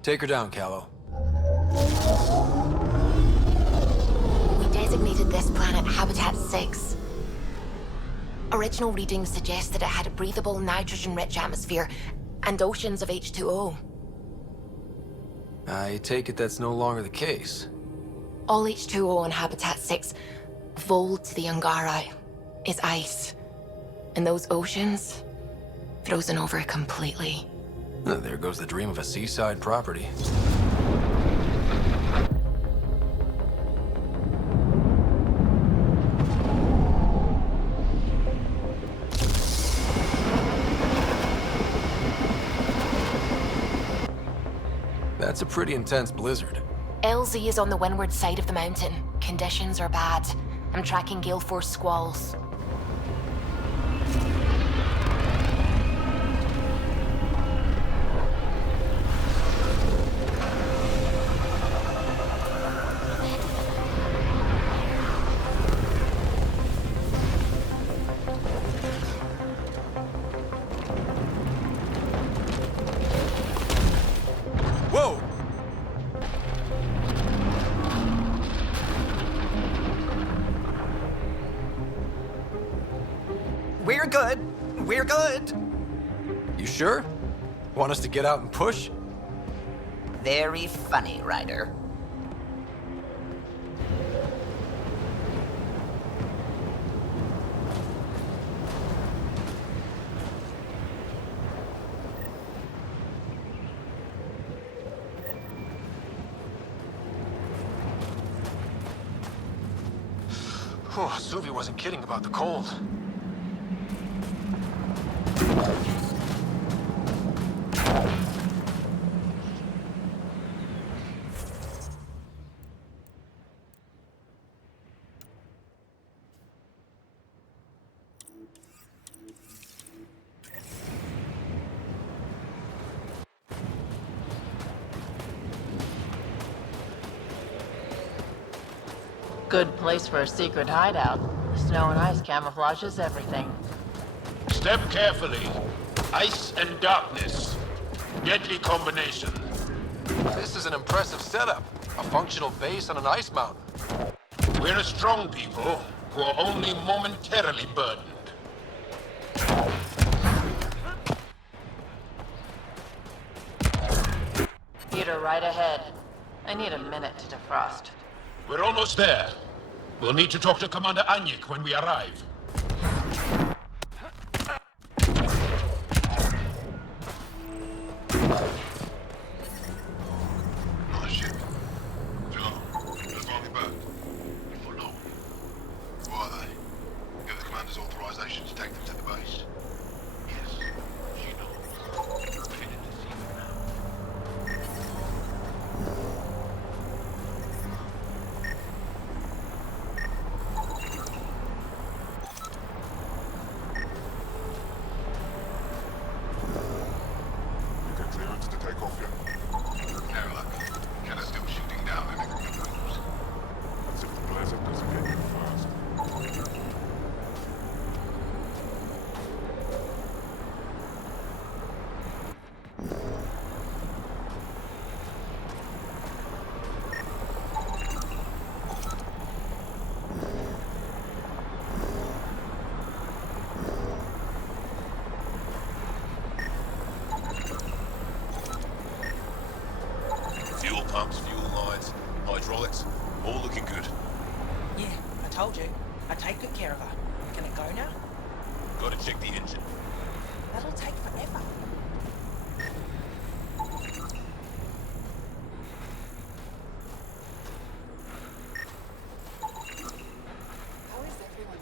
Take her down, Callow. We designated this planet Habitat 6. Original readings suggest that it had a breathable, nitrogen-rich atmosphere and oceans of H2O. I take it that's no longer the case. All H2O on Habitat 6, Vol to the Angari, is ice. And those oceans, frozen over completely. There goes the dream of a seaside property. That's a pretty intense blizzard. LZ is on the windward side of the mountain. Conditions are bad. I'm tracking gale force squalls. Whoa! We're good. We're good. You sure? Want us to get out and push? Very funny, Ryder. Oh, Suvi wasn't kidding about the cold. Good place for a secret hideout. Snow and ice camouflages everything. Step carefully. Ice and darkness. Deadly combination. This is an impressive setup. A functional base on an ice mountain. We're a strong people who are only momentarily burdened. Peter, right ahead. I need a minute to defrost. We're almost there. We'll need to talk to Commander Anyik when we arrive. Nice ship. Joe, they're finally back. For long. Who are they? Get the commander's authorization to take them to the base. Yes, she knows. Headed to see them now. You got clearance to take off yet? No luck. Kenna's still shooting down enemy moves. That's if the blizzard doesn't get you first. Fuel pumps, fuel lines, hydraulics, all looking good. Yeah, I told you. I take good care of her. Can it go now? Gotta check the engine. That'll take forever. How is everyone?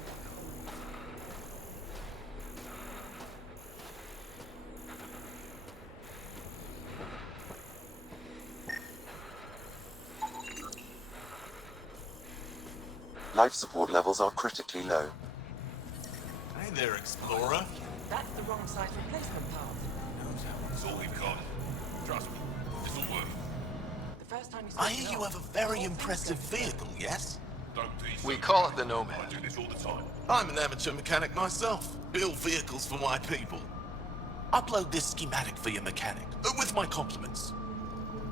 Life support levels are critically low. Hey there, Explorer. That's the wrong size replacement part. It's all we've got. Trust me, this'll work. The first time you I switch hear it you on, have a very the whole thing's impressive going to vehicle, yes? Don't be so We call it the dramatic. Nomad. I do this all the time. I'm an amateur mechanic myself. Build vehicles for my people. Upload this schematic for your mechanic, with my compliments.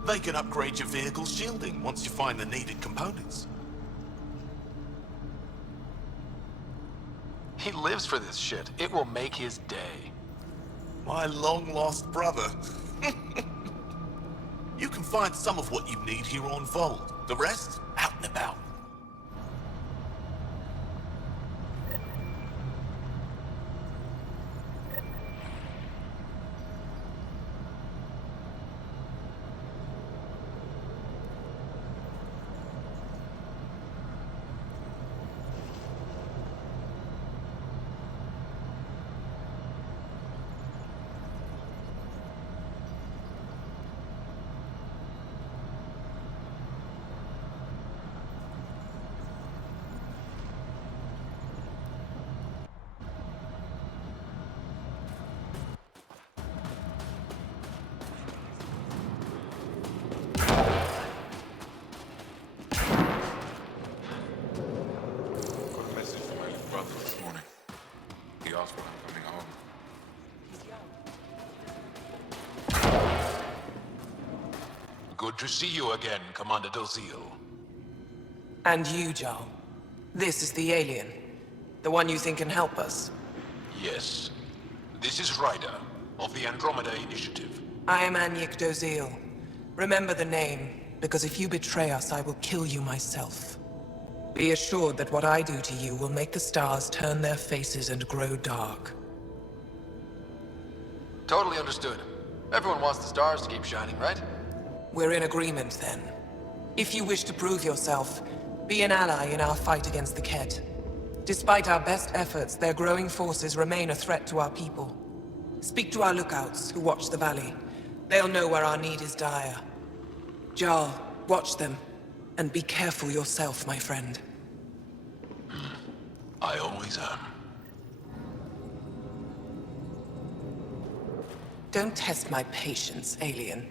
They can upgrade your vehicle's shielding once you find the needed components. He lives for this shit. It will make his day. My long-lost brother. You can find some of what you need here on Vold. The rest, out and about. Got a message from my brother this morning. He asked when I'm coming home. Good to see you again, Commander Dozil. And you, Jarl. This is the alien. The one you think can help us. Yes. This is Ryder, of the Andromeda Initiative. I am Anyek Dozil. Remember the name, because if you betray us, I will kill you myself. Be assured that what I do to you will make the stars turn their faces and grow dark. Totally understood. Everyone wants the stars to keep shining, right? We're in agreement, then. If you wish to prove yourself, be an ally in our fight against the Kett. Despite our best efforts, their growing forces remain a threat to our people. Speak to our lookouts, who watch the valley. They'll know where our need is dire. Jarl, watch them. And be careful yourself, my friend. I always am. Don't test my patience, alien.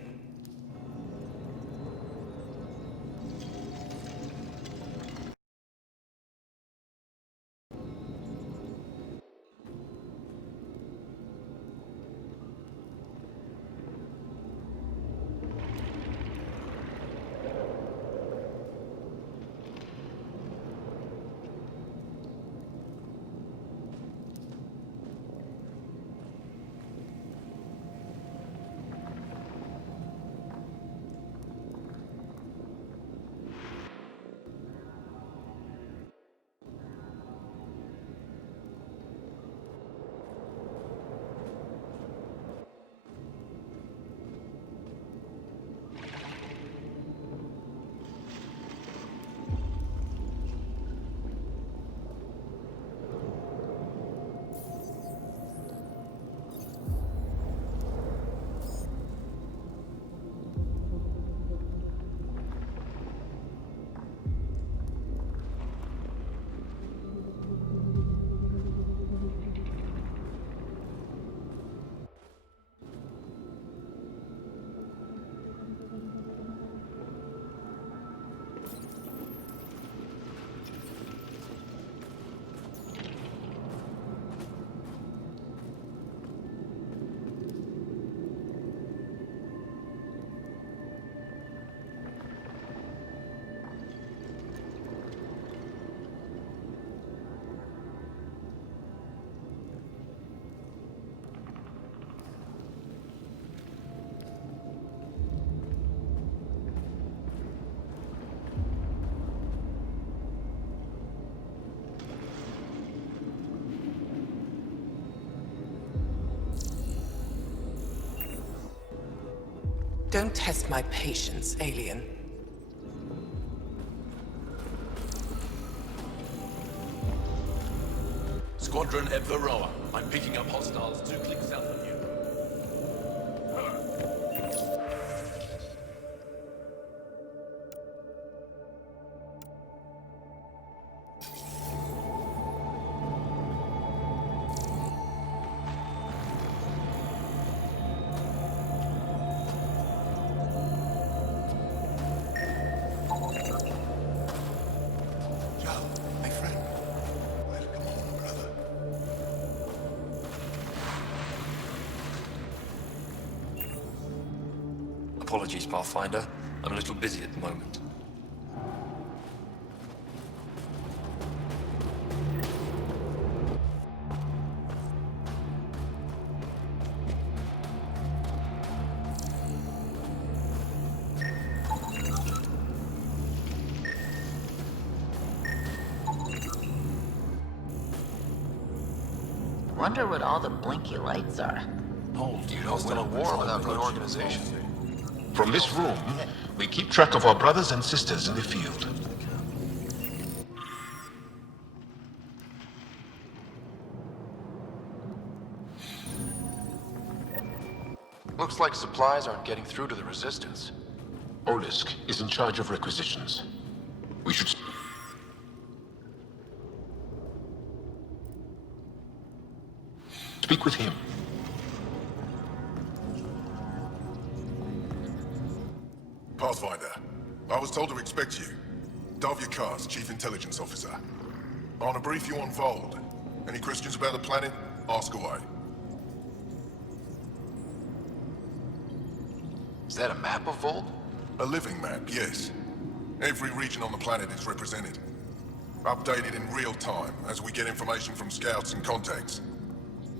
Don't test my patience, alien. Squadron at Varroa. I'm picking up hostiles 2 clicks south of you. Apologies, Pathfinder. I'm a little busy at the moment. Wonder what all the blinky lights are. You don't win a war without good organization. From this room, we keep track of our brothers and sisters in the field. Looks like supplies aren't getting through to the Resistance. Olisk is in charge of requisitions. We should... speak with him. Pathfinder, I was told to expect you. Davia Kars, Chief Intelligence Officer. I want to brief you on Vold. Any questions about the planet? Ask away. Is that a map of Vold? A living map, yes. Every region on the planet is represented. Updated in real time as we get information from scouts and contacts.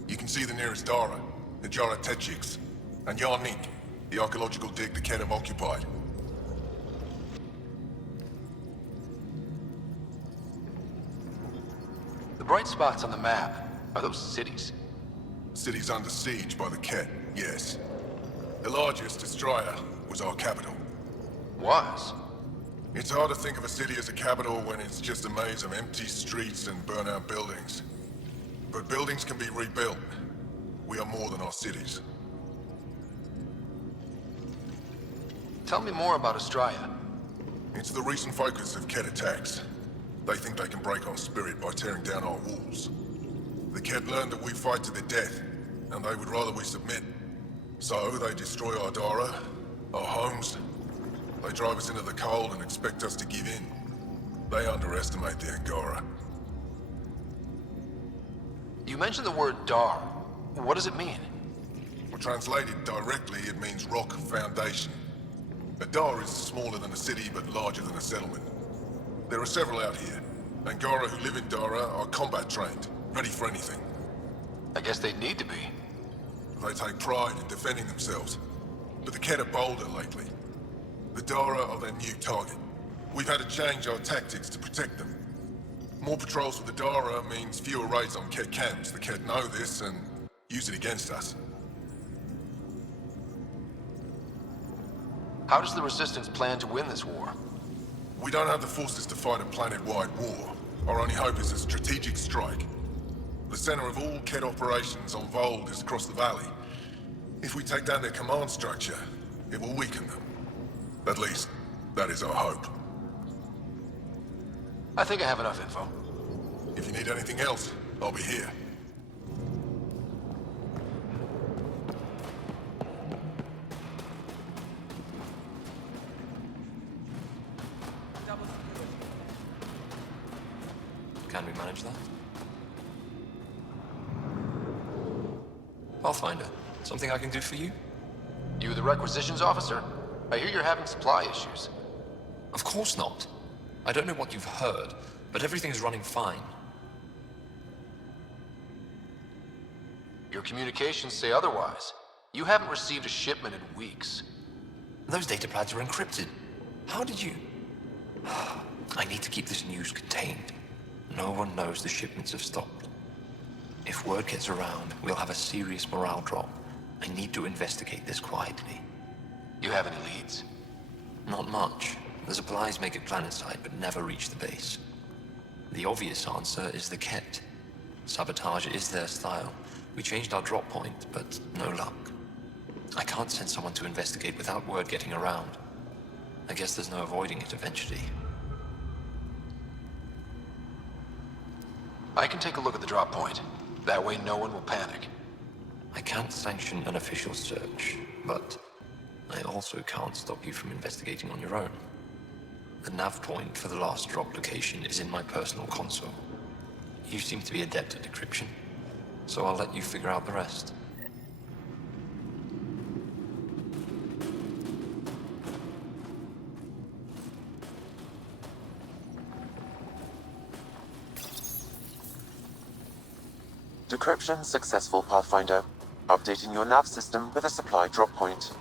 You can see the nearest Dara, the Jara Tetchiks, and Yarnik, the archaeological dig the Ket have occupied. The bright spots on the map, are those cities? Cities under siege by the Ket, yes. The largest, Estraya, was our capital. Was? It's hard to think of a city as a capital when it's just a maze of empty streets and burnt-out buildings. But buildings can be rebuilt. We are more than our cities. Tell me more about Estraya. It's the recent focus of Ket attacks. They think they can break our spirit by tearing down our walls. The Ket learned that we fight to the death, and they would rather we submit. So they destroy our Dara, our homes. They drive us into the cold and expect us to give in. They underestimate the Angara. You mentioned the word Dar. What does it mean? Well, translated directly, it means rock foundation. A Dar is smaller than a city, but larger than a settlement. There are several out here. Angara who live in Dara are combat trained, ready for anything. I guess they'd need to be. They take pride in defending themselves. But the Ket are bolder lately. The Dara are their new target. We've had to change our tactics to protect them. More patrols for the Dara means fewer raids on Ket camps. The Ket know this and use it against us. How does the Resistance plan to win this war? We don't have the forces to fight a planet-wide war. Our only hope is a strategic strike. The center of all Ket operations on Vold is across the valley. If we take down their command structure, it will weaken them. At least, that is our hope. I think I have enough info. If you need anything else, I'll be here. Can we manage that? Pathfinder, something I can do for you? You the requisitions officer? I hear you're having supply issues. Of course not. I don't know what you've heard, but everything's running fine. Your communications say otherwise. You haven't received a shipment in weeks. Those data pads are encrypted. How did you... I need to keep this news contained. No one knows the shipments have stopped. If word gets around, we'll have a serious morale drop. I need to investigate this quietly. You have any leads? Not much. The supplies make it planetside, but never reach the base. The obvious answer is the Ket. Sabotage is their style. We changed our drop point, but no luck. I can't send someone to investigate without word getting around. I guess there's no avoiding it eventually. I can take a look at the drop point. That way no one will panic. I can't sanction an official search, but I also can't stop you from investigating on your own. The nav point for the last drop location is in my personal console. You seem to be adept at decryption, so I'll let you figure out the rest. Decryption successful, Pathfinder. Updating your nav system with a supply drop point.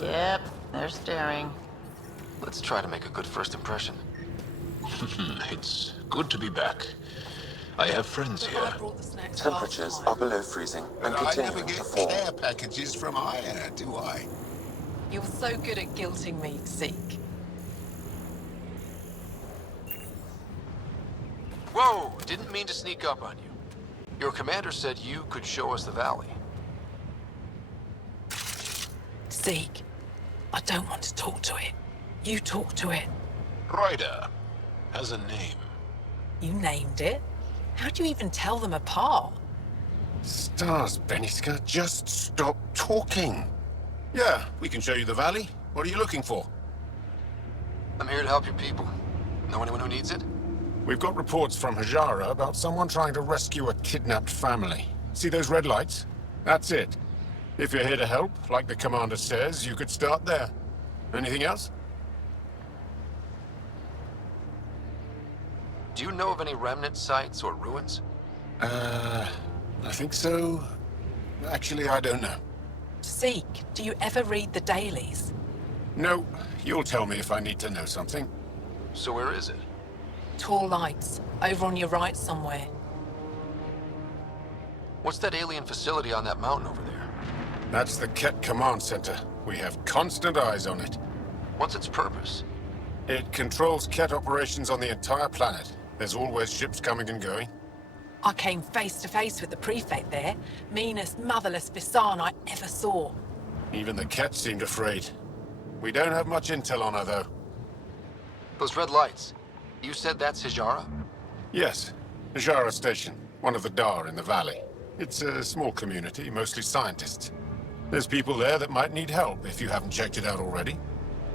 Yep, they're staring. Let's try to make a good first impression. It's good to be back. I have friends here. Temperatures are below freezing and I never continuing get to fall. care packages from higher, do I? You're so good at guilting me, Zeke. Whoa! Didn't mean to sneak up on you. Your commander said you could show us the valley. Zeke, I don't want to talk to it. You talk to it. Ryder has a name. You named it. How do you even tell them apart? Stars, Beniska, just stop talking. Yeah, we can show you the valley. What are you looking for? I'm here to help your people. Know anyone who needs it? We've got reports from Hajara about someone trying to rescue a kidnapped family. See those red lights? That's it. If you're here to help, like the commander says, you could start there. Anything else? Do you know of any remnant sites or ruins? I think so. Actually, I don't know. Zeke, do you ever read the dailies? No, you'll tell me if I need to know something. So where is it? Tall lights, over on your right somewhere. What's that alien facility on that mountain over there? That's the Ket Command Center. We have constant eyes on it. What's its purpose? It controls Ket operations on the entire planet. There's always ships coming and going. I came face to face with the prefect there. Meanest, motherless Visan I ever saw. Even the Ket seemed afraid. We don't have much intel on her, though. Those red lights. You said that's Hijara? Yes, Hajara Station, one of the Dar in the valley. It's a small community, mostly scientists. There's people there that might need help if you haven't checked it out already.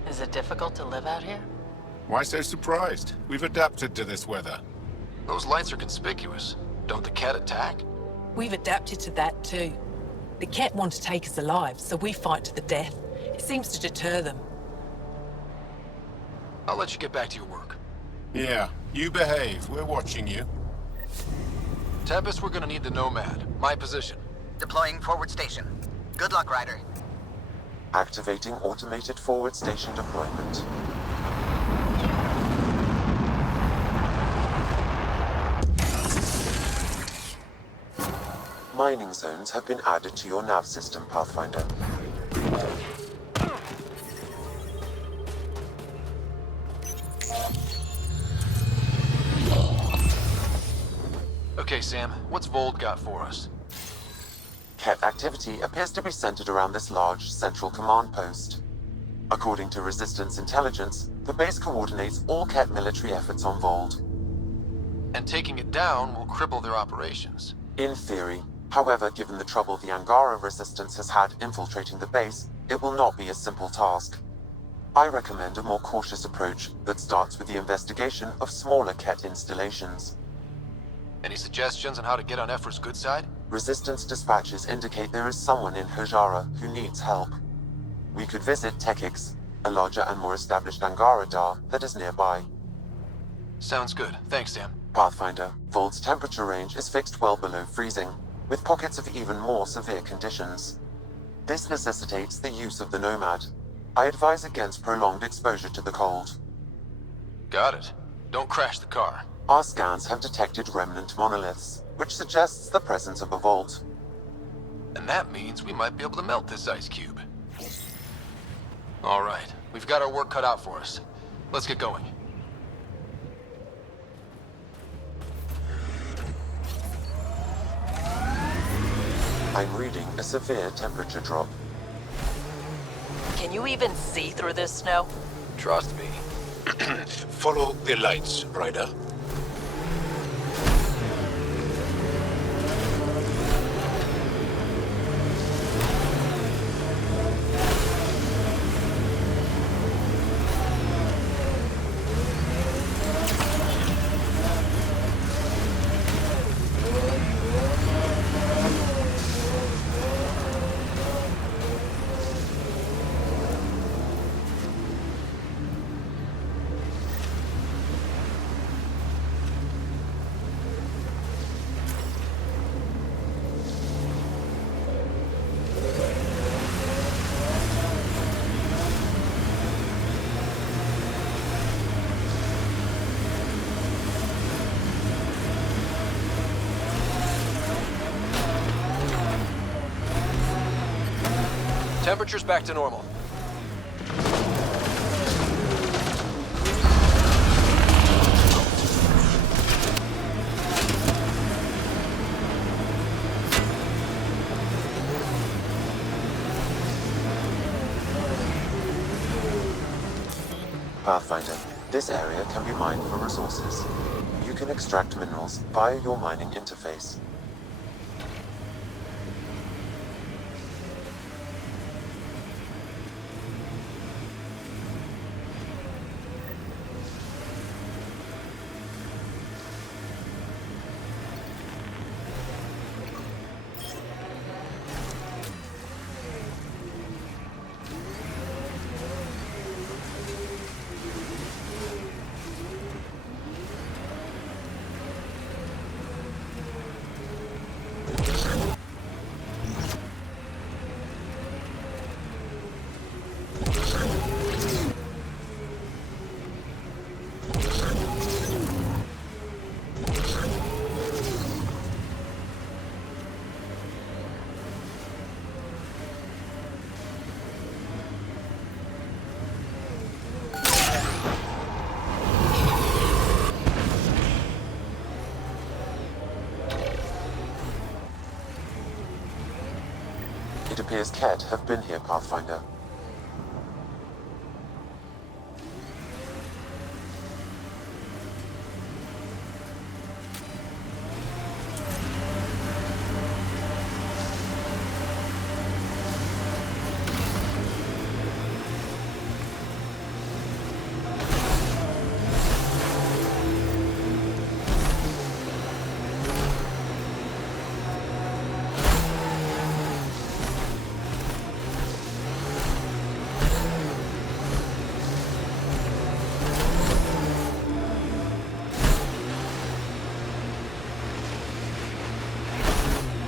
Is it difficult to live out here? Why so surprised? We've adapted to this weather. Those lights are conspicuous. Don't the Ket attack? We've adapted to that too. The Ket want to take us alive, so we fight to the death. It seems to deter them. I'll let you get back to your work. Yeah, you behave. We're watching you. Tempest, we're gonna need the Nomad. My position. Deploying forward station. Good luck, Ryder. Activating automated forward station deployment. Mining zones have been added to your nav system, Pathfinder. Okay, Sam, what's Vold got for us? Ket activity appears to be centered around this large central command post. According to Resistance intelligence, the base coordinates all Ket military efforts on Vold. And taking it down will cripple their operations. In theory. However, given the trouble the Angara Resistance has had infiltrating the base, it will not be a simple task. I recommend a more cautious approach that starts with the investigation of smaller Ket installations. Any suggestions on how to get on Ephra's good side? Resistance dispatches indicate there is someone in Hajara who needs help. We could visit Tekix, a larger and more established Angara Dar that is nearby. Sounds good. Thanks, Sam. Pathfinder, Vold's temperature range is fixed well below freezing, with pockets of even more severe conditions. This necessitates the use of the Nomad. I advise against prolonged exposure to the cold. Got it. Don't crash the car. Our scans have detected remnant monoliths, which suggests the presence of a vault. And that means we might be able to melt this ice cube. All right, we've got our work cut out for us. Let's get going. I'm reading a severe temperature drop. Can you even see through this snow? Trust me. Follow the lights, Ryder. Temperature's back to normal. Pathfinder, this area can be mined for resources. You can extract minerals via your mining interface. It appears Kett have been here, Pathfinder.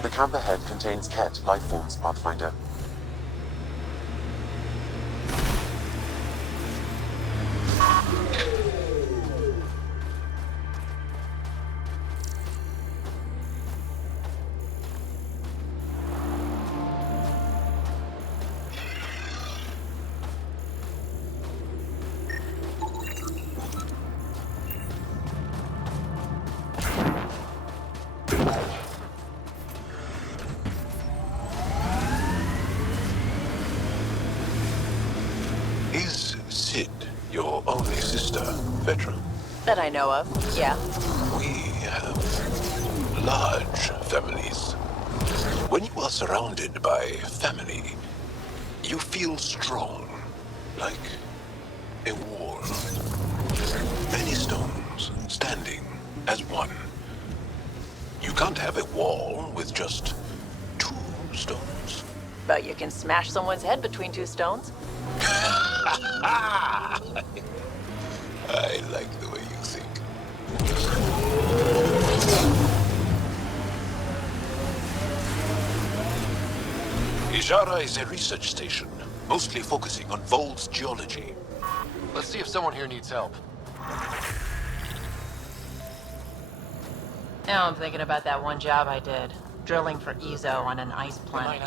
The camp ahead contains Kett life forms, Pathfinder. Is Sid your only sister, Veteran? That I know of, yeah. We have large families. When you are surrounded by family, you feel strong, like a wall. Many stones standing as one. You can't have a wall with just 2 stones. But you can smash someone's head between 2 stones. I like the way you think. Ijara is a research station, mostly focusing on Vol's geology. Let's see if someone here needs help. Now I'm thinking about that one job I did. Drilling for Ezo on an ice planet.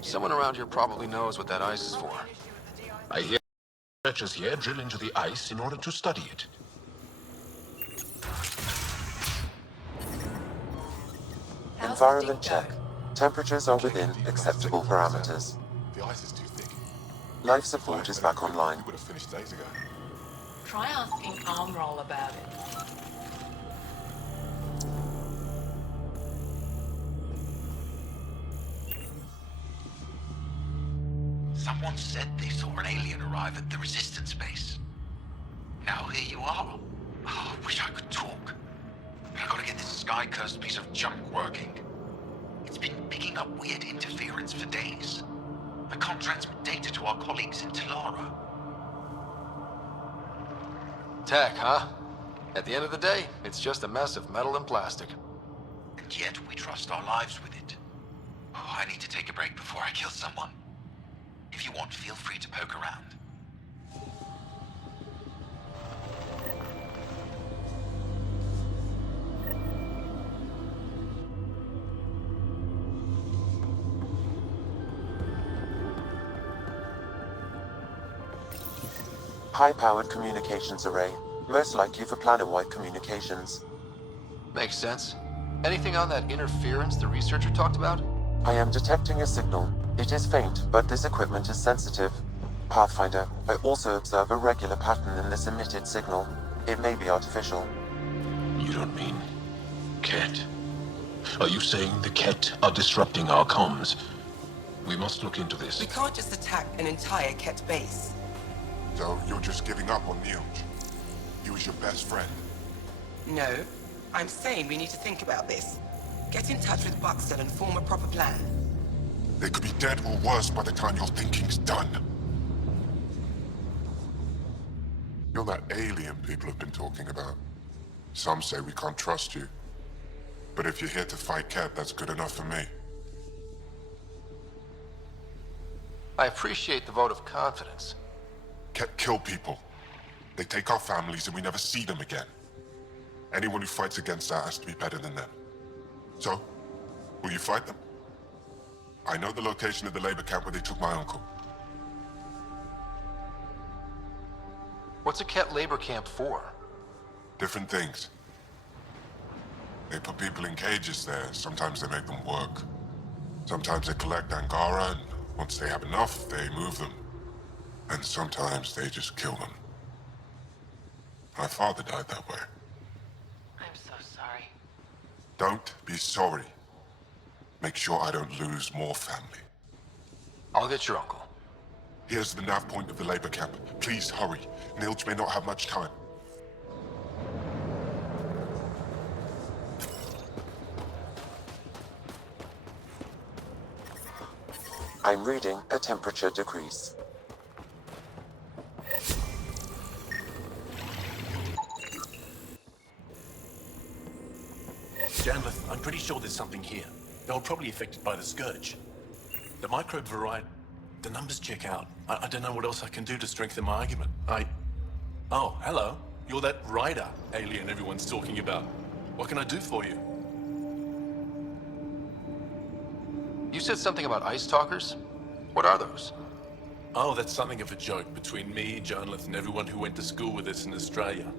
Someone around here probably knows what that ice is for. I hear researchers here drill into the ice in order to study it. Environment check. Temperatures are within acceptable parameters. The ice is too thick. Life support is back online. We would have finished days ago. Try asking Armroll about it. Someone said they saw an alien arrive at the Resistance base. Now here you are. Oh, I wish I could talk. But I gotta get this sky-cursed piece of junk working. It's been picking up weird interference for days. I can't transmit data to our colleagues in Talara. Tech, huh? At the end of the day, it's just a mess of metal and plastic. And yet we trust our lives with it. Oh, I need to take a break before I kill someone. If you want, feel free to poke around. High-powered communications array, most likely for planet-wide communications. Makes sense. Anything on that interference the researcher talked about? I am detecting a signal. It is faint, but this equipment is sensitive. Pathfinder, I also observe a regular pattern in this emitted signal. It may be artificial. You don't mean Ket? Are you saying the Ket are disrupting our comms? We must look into this. We can't just attack an entire Ket base. So you're just giving up on Neil? He was your best friend. No. I'm saying we need to think about this. Get in touch with Buxton and form a proper plan. They could be dead or worse by the time your thinking's done. You're that alien people have been talking about. Some say we can't trust you. But if you're here to fight Ket, that's good enough for me. I appreciate the vote of confidence. Ket kill people. They take our families and we never see them again. Anyone who fights against that has to be better than them. So, will you fight them? I know the location of the labor camp where they took my uncle. What's a Ket labor camp for? Different things. They put people in cages there. Sometimes they make them work. Sometimes they collect Angara, and once they have enough, they move them. And sometimes they just kill them. My father died that way. I'm so sorry. Don't be sorry. Make sure I don't lose more family. I'll get your uncle. Here's the nav point of the labor camp. Please hurry. Nilj may not have much time. I'm reading a temperature decrease. Janlith, I'm pretty sure there's something here. They were probably affected by the Scourge. The microbe variety... The numbers check out. I don't know what else I can do to strengthen my argument. Oh, hello. You're that rider alien everyone's talking about. What can I do for you? You said something about ice talkers? What are those? Oh, that's something of a joke between me, Janlith, and everyone who went to school with us in Australia.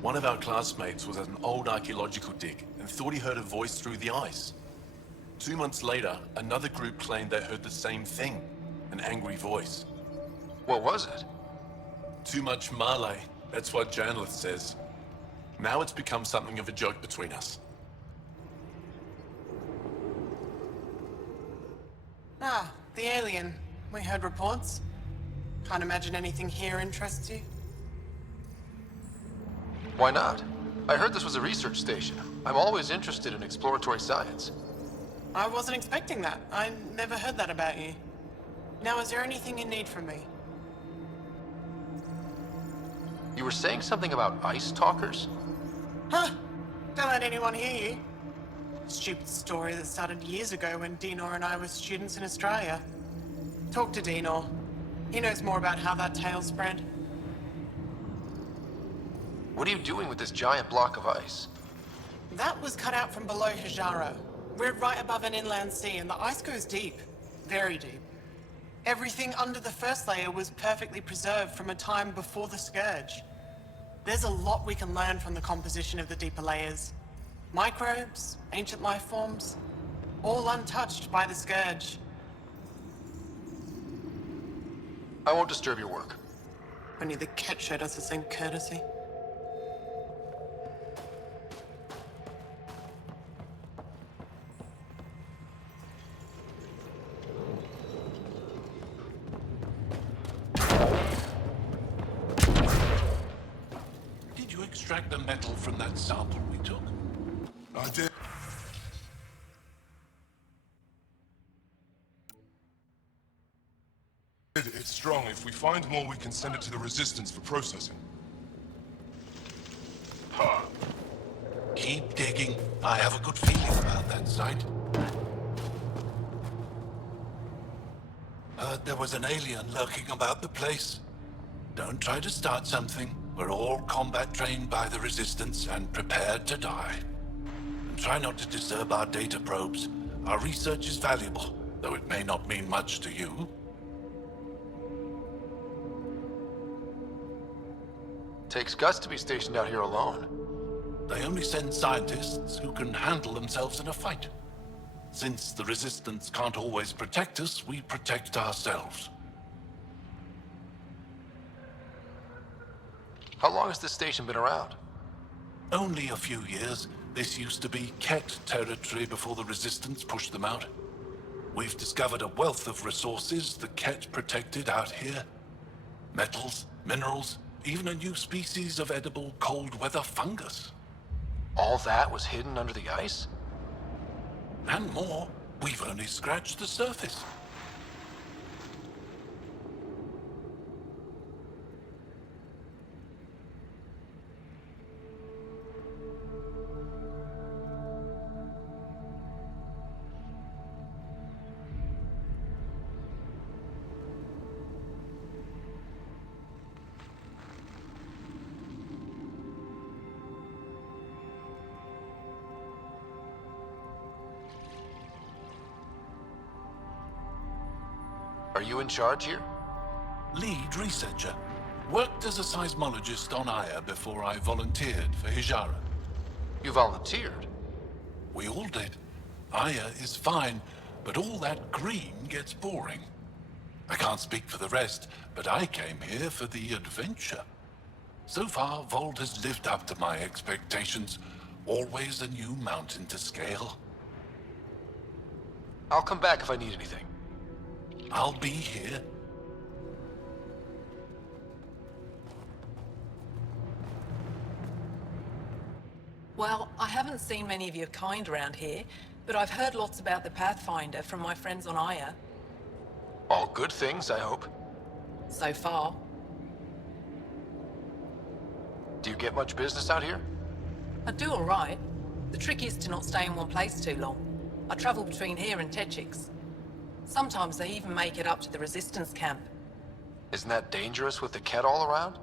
One of our classmates was at an old archaeological dig and thought he heard a voice through the ice. 2 months later, another group claimed they heard the same thing, an angry voice. What was it? Too much Malay, that's what Janlith says. Now it's become something of a joke between us. Ah, the alien. We heard reports. Can't imagine anything here interests you. Why not? I heard this was a research station. I'm always interested in exploratory science. I wasn't expecting that. I never heard that about you. Now, is there anything you need from me? You were saying something about ice talkers? Huh? Don't let anyone hear you. Stupid story that started years ago when Dinor and I were students in Australia. Talk to Dinor. He knows more about how that tale spread. What are you doing with this giant block of ice? That was cut out from below Hijara. We're right above an inland sea and the ice goes deep. Very deep. Everything under the first layer was perfectly preserved from a time before the Scourge. There's a lot we can learn from the composition of the deeper layers. Microbes, ancient life forms, all untouched by the Scourge. I won't disturb your work. Only the Ket showed us the same courtesy. Did you extract the metal from that sample we took? I did. It's strong. If we find more, we can send it to the Resistance for processing. Keep digging. I have a good feeling about that site. Heard there was an alien lurking about the place. Don't try to start something. We're all combat trained by the Resistance and prepared to die. And try not to disturb our data probes. Our research is valuable, though it may not mean much to you. Takes guts to be stationed out here alone. They only send scientists who can handle themselves in a fight. Since the Resistance can't always protect us, we protect ourselves. How long has this station been around? Only a few years. This used to be Ket territory before the Resistance pushed them out. We've discovered a wealth of resources the Ket protected out here. Metals, minerals, even a new species of edible cold weather fungus. All that was hidden under the ice? And more. We've only scratched the surface. Are you in charge here? Lead researcher. Worked as a seismologist on Aya before I volunteered for Hijara. You volunteered? We all did. Aya is fine, but all that green gets boring. I can't speak for the rest, but I came here for the adventure. So far, Vold has lived up to my expectations. Always a new mountain to scale. I'll come back if I need anything. I'll be here. Well, I haven't seen many of your kind around here, but I've heard lots about the Pathfinder from my friends on Aya. All good things, I hope. So far. Do you get much business out here? I do all right. The trick is to not stay in one place too long. I travel between here and Techix. Sometimes they even make it up to the Resistance camp. Isn't that dangerous with the Ket all around?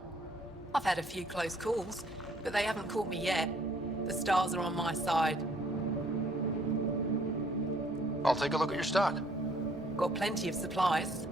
I've had a few close calls, but they haven't caught me yet. The stars are on my side. I'll take a look at your stock. Got plenty of supplies.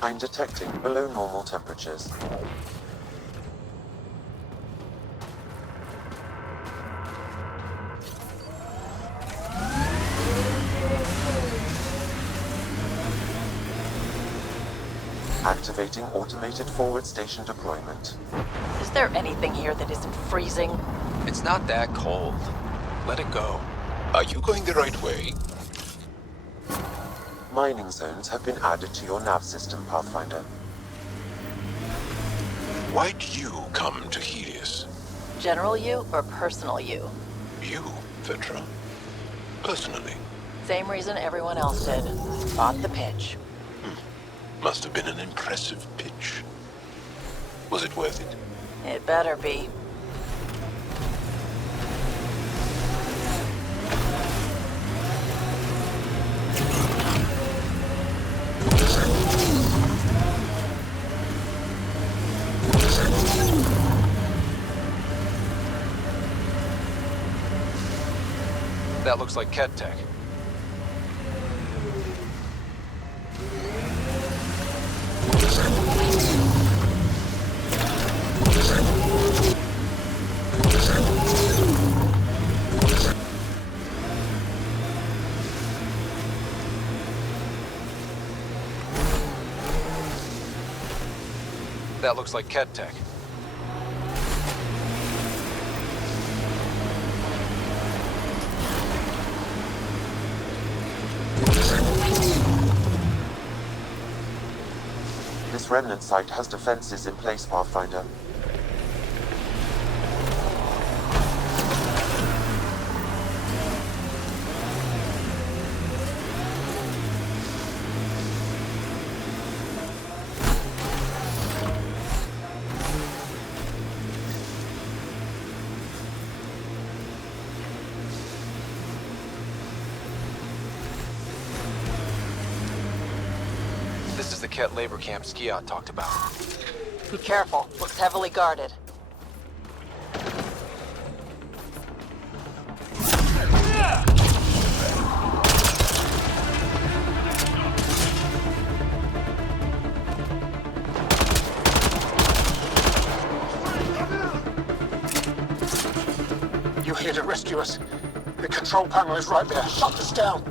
I'm detecting below normal temperatures. Activating automated forward station deployment. Is there anything here that isn't freezing? It's not that cold. Let it go. Are you going the right way? Mining zones have been added to your nav system, Pathfinder. Why'd you come to Helios? General you or personal you? You, Vetra. Personally. Same reason everyone else did. Bought the pitch. Must have been an impressive pitch. Was it worth it? It better be. That looks like Ket tech. That looks like Ket tech. This remnant site has defenses in place, Pathfinder. This is the Ket labor camp Skiat talked about. Be careful. Looks heavily guarded. You here to rescue us? The control panel is right there. Shut us down.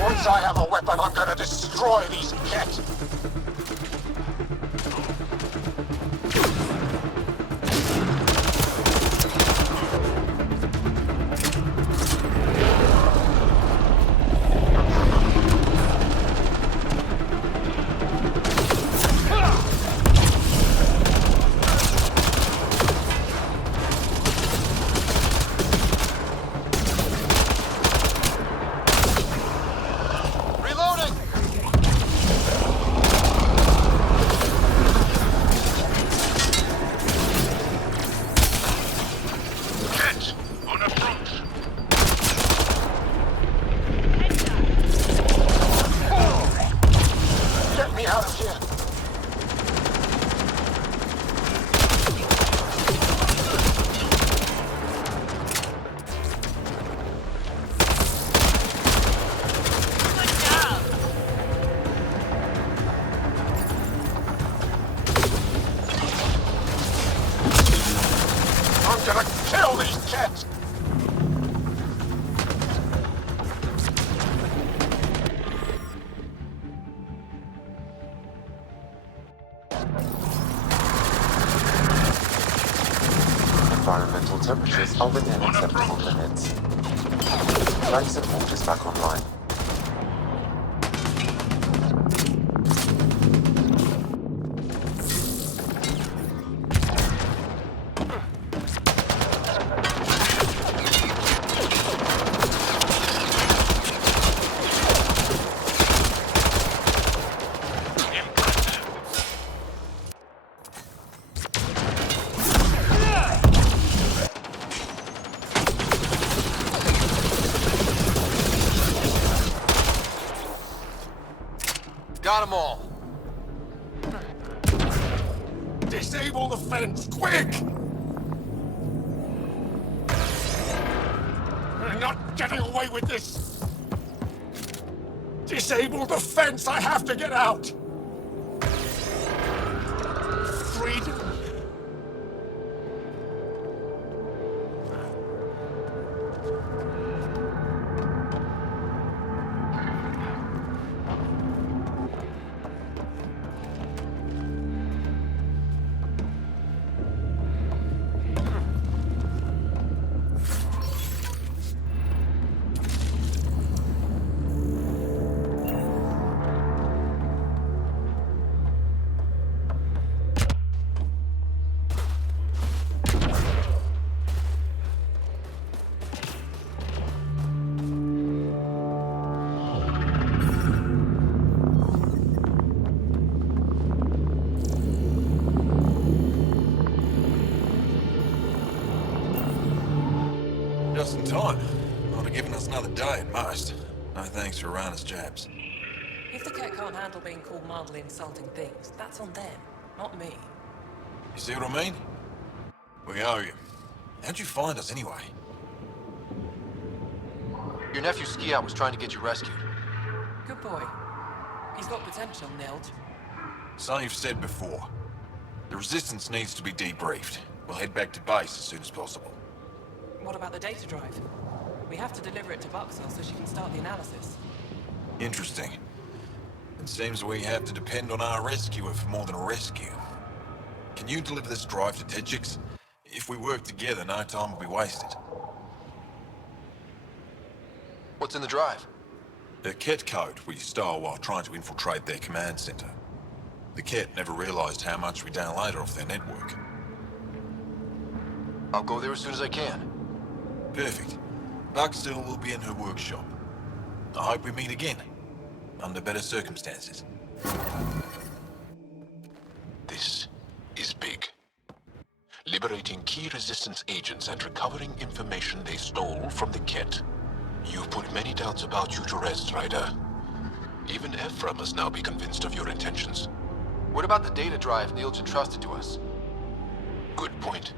Once I have a weapon, I'm gonna destroy these Ket. Environmental temperatures are within acceptable limits. Life support is back online. Got them all. Disable the fence, quick! I'm not getting away with this! Disable the fence, I have to get out! Freedom. Just in time. Would have given us another day at most. No thanks for Rana's jabs. If the Ket can't handle being called mildly insulting things, that's on them, not me. You see what I mean? We owe you. How'd you find us anyway? Your nephew Skiat was trying to get you rescued. Good boy. He's got potential, Nild. So you've said before. The Resistance needs to be debriefed. We'll head back to base as soon as possible. What about the data drive? We have to deliver it to Buxel so she can start the analysis. Interesting. It seems we have to depend on our rescuer for more than a rescue. Can you deliver this drive to Tedjix? If we work together, no time will be wasted. What's in the drive? The Ket code we stole while trying to infiltrate their command center. The Ket never realized how much we downloaded off their network. I'll go there as soon as I can. Perfect. Buxel will be in her workshop. I hope we meet again, under better circumstances. This is big. Liberating key Resistance agents and recovering information they stole from the Ket. You've put many doubts about you to rest, Ryder. Even Ephra must now be convinced of your intentions. What about the data drive Neilj entrusted to us? Good point.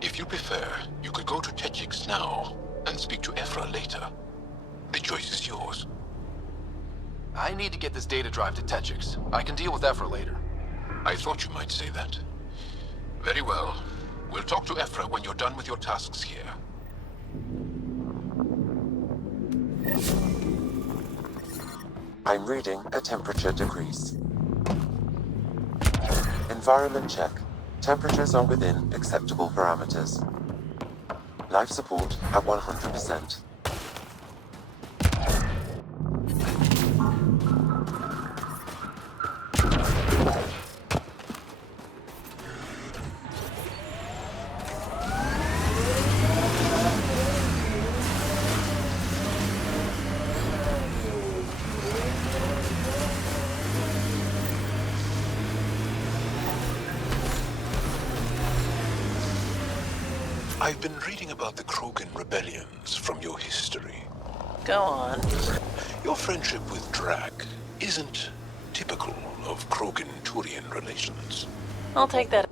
If you prefer, you could go to Techix now and speak to Ephra later. The choice is yours. I need to get this data drive to Techix. I can deal with Ephra later. I thought you might say that. Very well. We'll talk to Ephra when you're done with your tasks here. I'm reading a temperature decrease. Environment check. Temperatures are within acceptable parameters. Life support at 100%. I've been reading about the Krogan rebellions from your history. Go on. Your friendship with Drac isn't typical of Krogan-Turian relations. I'll take that.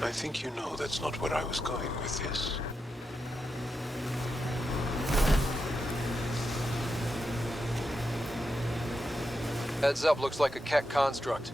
I think you know that's not where I was going with this. Heads up, looks like a Keck construct.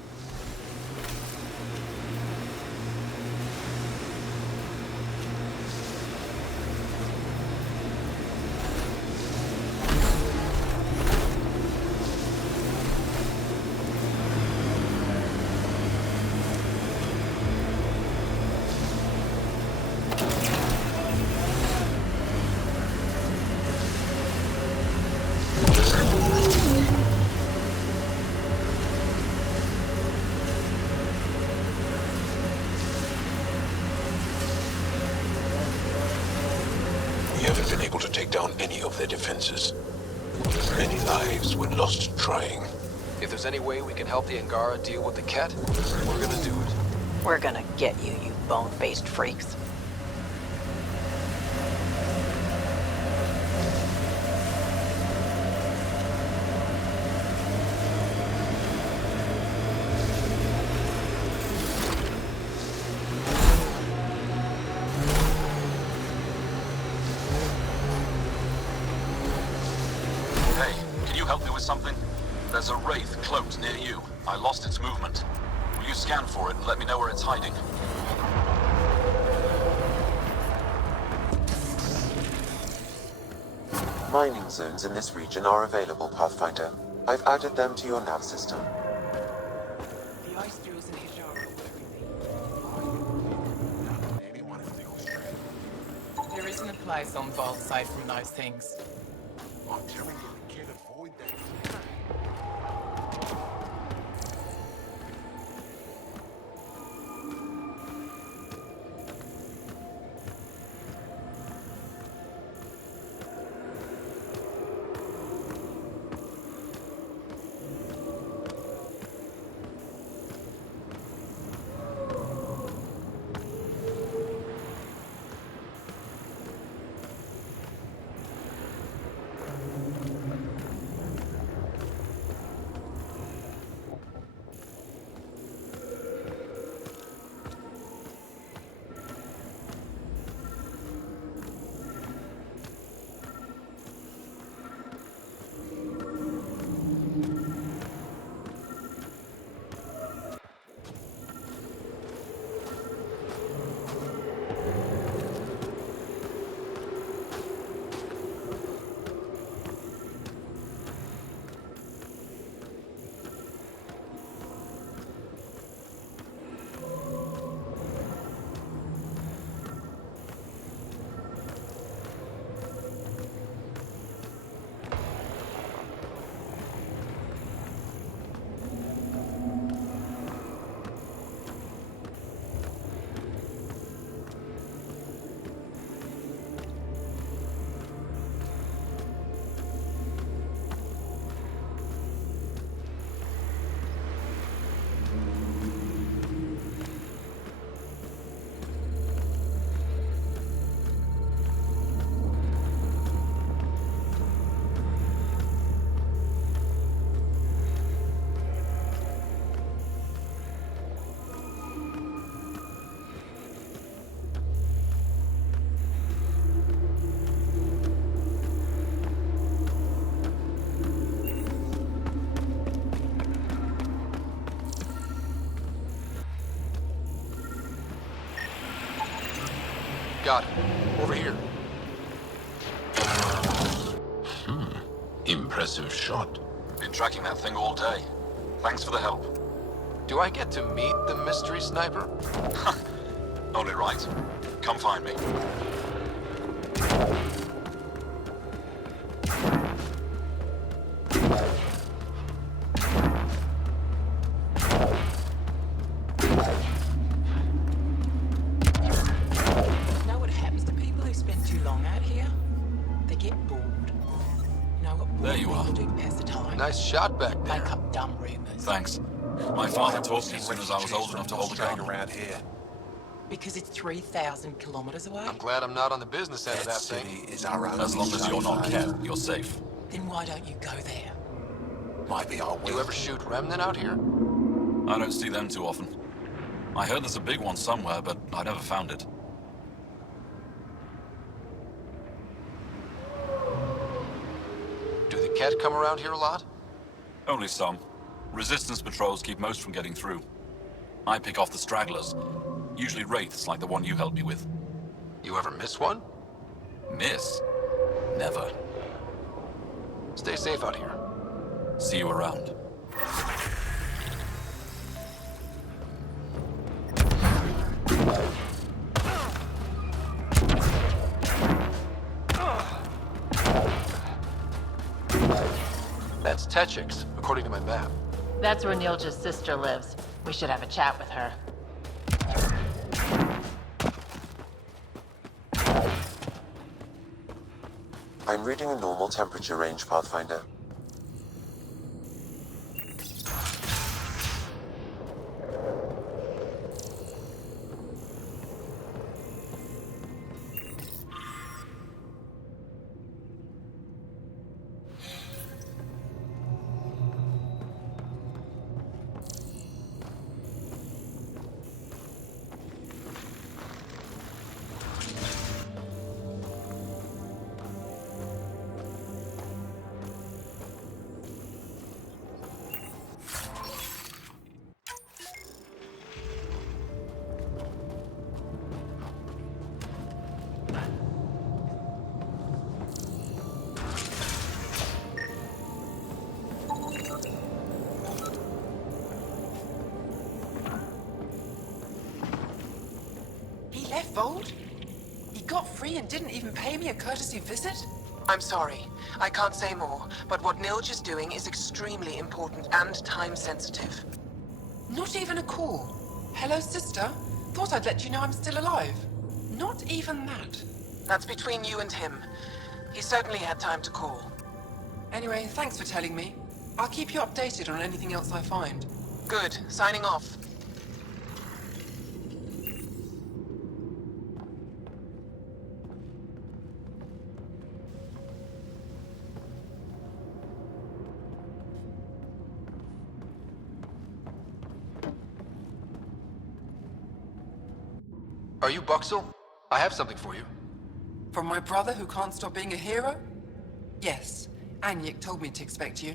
We haven't been able to take down any of their defenses. Many lives were lost trying. If there's any way we can help the Angara deal with the Ket, we're gonna do it. We're gonna get you, you bone-faced freaks. Hey, can you help me with something? There's a wraith cloaked near you. I lost its movement. Will you scan for it and let me know where it's hiding? Mining zones in this region are available, Pathfinder. I've added them to your nav system. The ice jewels in Hijara will There isn't a place on Vault safe from those things. I'm telling you, we can't avoid that. Got it. Over here. Impressive shot. Been tracking that thing all day. Thanks for the help. Do I get to meet the mystery sniper? Only right. Come find me. Know what happens to people who spend too long out here? They get bored. You know what There you are. people do to pass the time? Nice shot back there. Make up dumb rumors. Thanks. My father taught me as soon as I was old enough to hold a gun. around here. Because it's 3,000 kilometers away? I'm glad I'm not on the business end of that City thing. is our own. As long as you're not kept, you're safe. Then why don't you go there? Might be our Do way. you ever shoot Remnant out here? I don't see them too often. I heard there's a big one somewhere, but I never found it. Do the Ket come around here a lot? Only some. Resistance patrols keep most from getting through. I pick off the stragglers. Usually wraiths like the one you helped me with. You ever miss one? Miss? Never. Stay safe out here. See you around. That's Techix, according to my map. That's where Nilja's sister lives. We should have a chat with her. I'm reading a normal temperature range, Pathfinder. He left Vold? He got free and didn't even pay me a courtesy visit? I'm sorry. I can't say more, but what Nilj is doing is extremely important and time-sensitive. Not even a call. Hello, sister. Thought I'd let you know I'm still alive. Not even that. That's between you and him. He certainly had time to call. Anyway, thanks for telling me. I'll keep you updated on anything else I find. Good. Signing off. Are you Buxel? I have something for you. From my brother who can't stop being a hero? Yes. Anyik told me to expect you.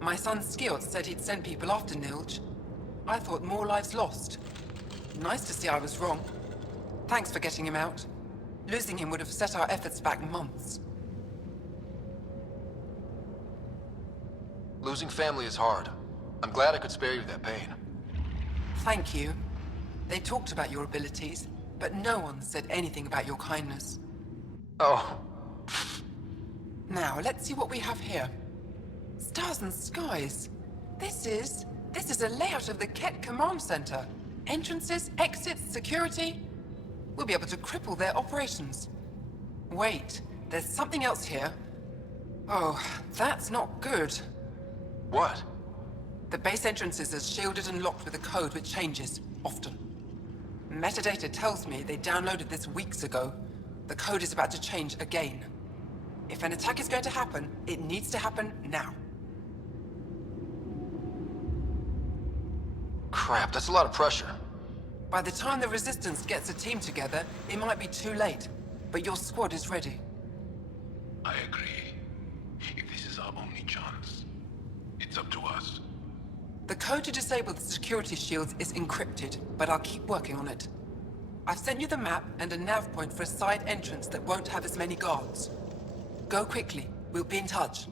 My son Skjort said he'd sent people after Nilj. I thought more lives lost. Nice to see I was wrong. Thanks for getting him out. Losing him would have set our efforts back months. Losing family is hard. I'm glad I could spare you that pain. Thank you. They talked about your abilities, but no one said anything about your kindness. Oh. Now, let's see what we have here. Stars and skies. This is a layout of the Ket Command Center. Entrances, exits, security. We'll be able to cripple their operations. Wait, there's something else here. Oh, that's not good. What? The base entrances are shielded and locked with a code which changes, often. Metadata tells me they downloaded this weeks ago. The code is about to change again. If an attack is going to happen, it needs to happen now. Crap, that's a lot of pressure. By the time the Resistance gets a team together, it might be too late. But your squad is ready. I agree. If this is our only chance, it's up to us. The code to disable the security shields is encrypted, but I'll keep working on it. I've sent you the map and a nav point for a side entrance that won't have as many guards. Go quickly. We'll be in touch.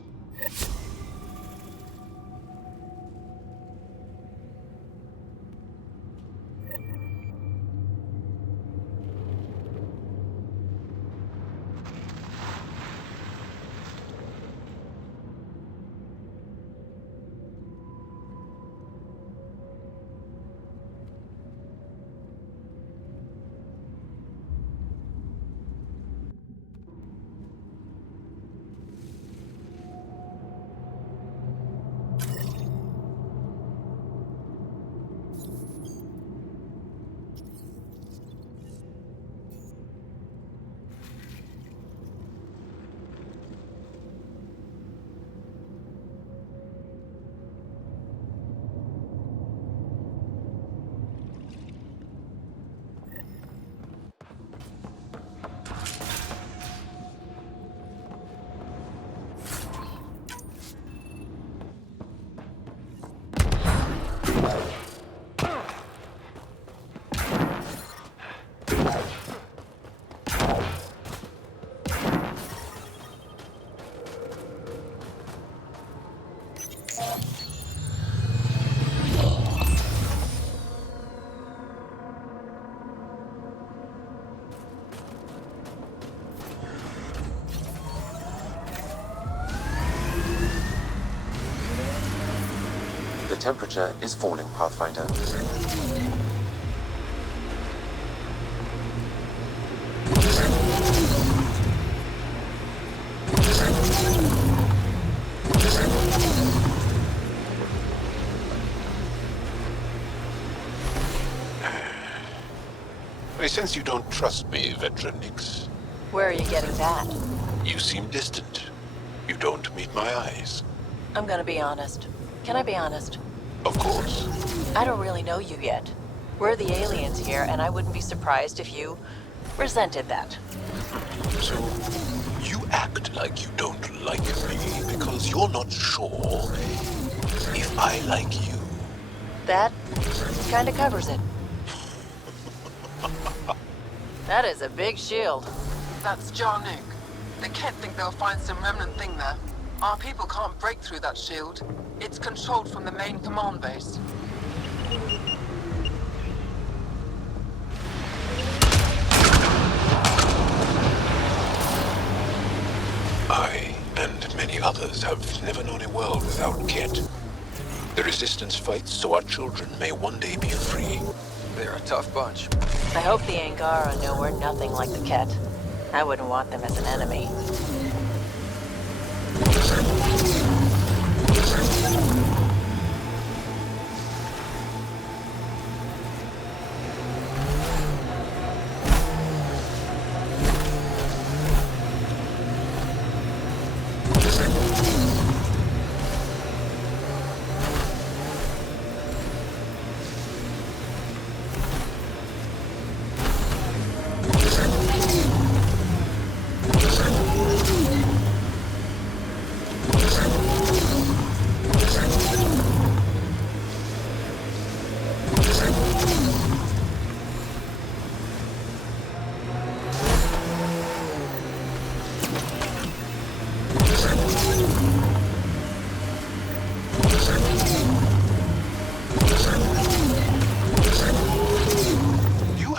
The temperature is falling, Pathfinder. I sense you don't trust me, Veteran Nix. Where are you getting that? You seem distant. You don't meet my eyes. I'm gonna be honest. Can I be honest? Of course. I don't really know you yet. We're the aliens here, and I wouldn't be surprised if you resented that. So, you act like you don't like me because you're not sure if I like you. That kinda covers it. That is a big shield. That's Jarnuk. The Kett think they'll find some remnant thing there. Our people can't break through that shield. It's controlled from the main command base. I and many others have never known a world without Kett. The Resistance fights so our children may one day be free. They're a tough bunch. I hope the Angara know we're nothing like the Kett. I wouldn't want them as an enemy.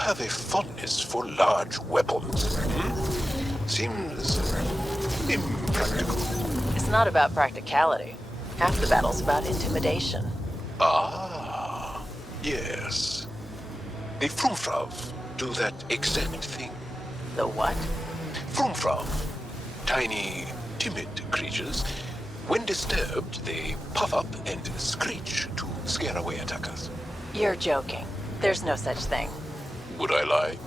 Have a fondness for large weapons. Seems impractical. It's not about practicality. Half the battle's about intimidation. Ah, yes. The Frumfrav do that exact thing. The what? Frumfrav. Tiny, timid creatures. When disturbed, they puff up and screech to scare away attackers. You're joking. There's no such thing. Would I lie?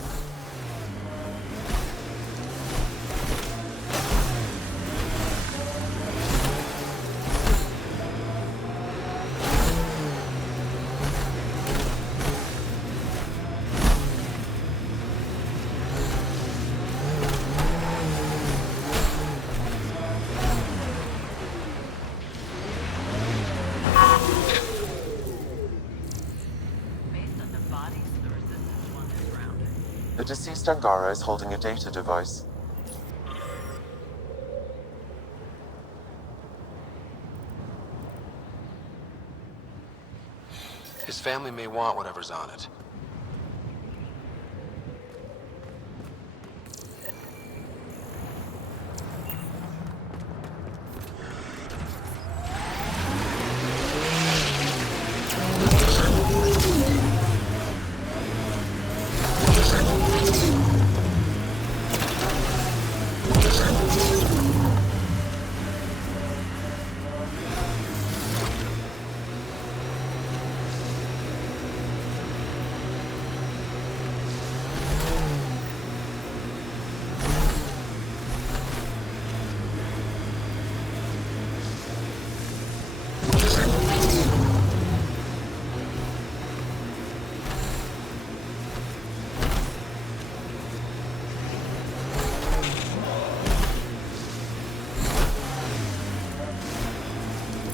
The deceased Angara is holding a data device. His family may want whatever's on it.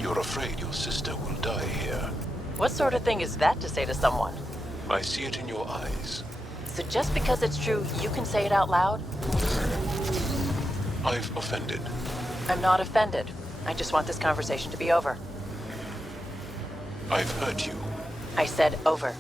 You're afraid your sister will die here. What sort of thing is that to say to someone? I see it in your eyes. So just because it's true, you can say it out loud? I've offended. I'm not offended. I just want this conversation to be over. I've hurt you. I said over.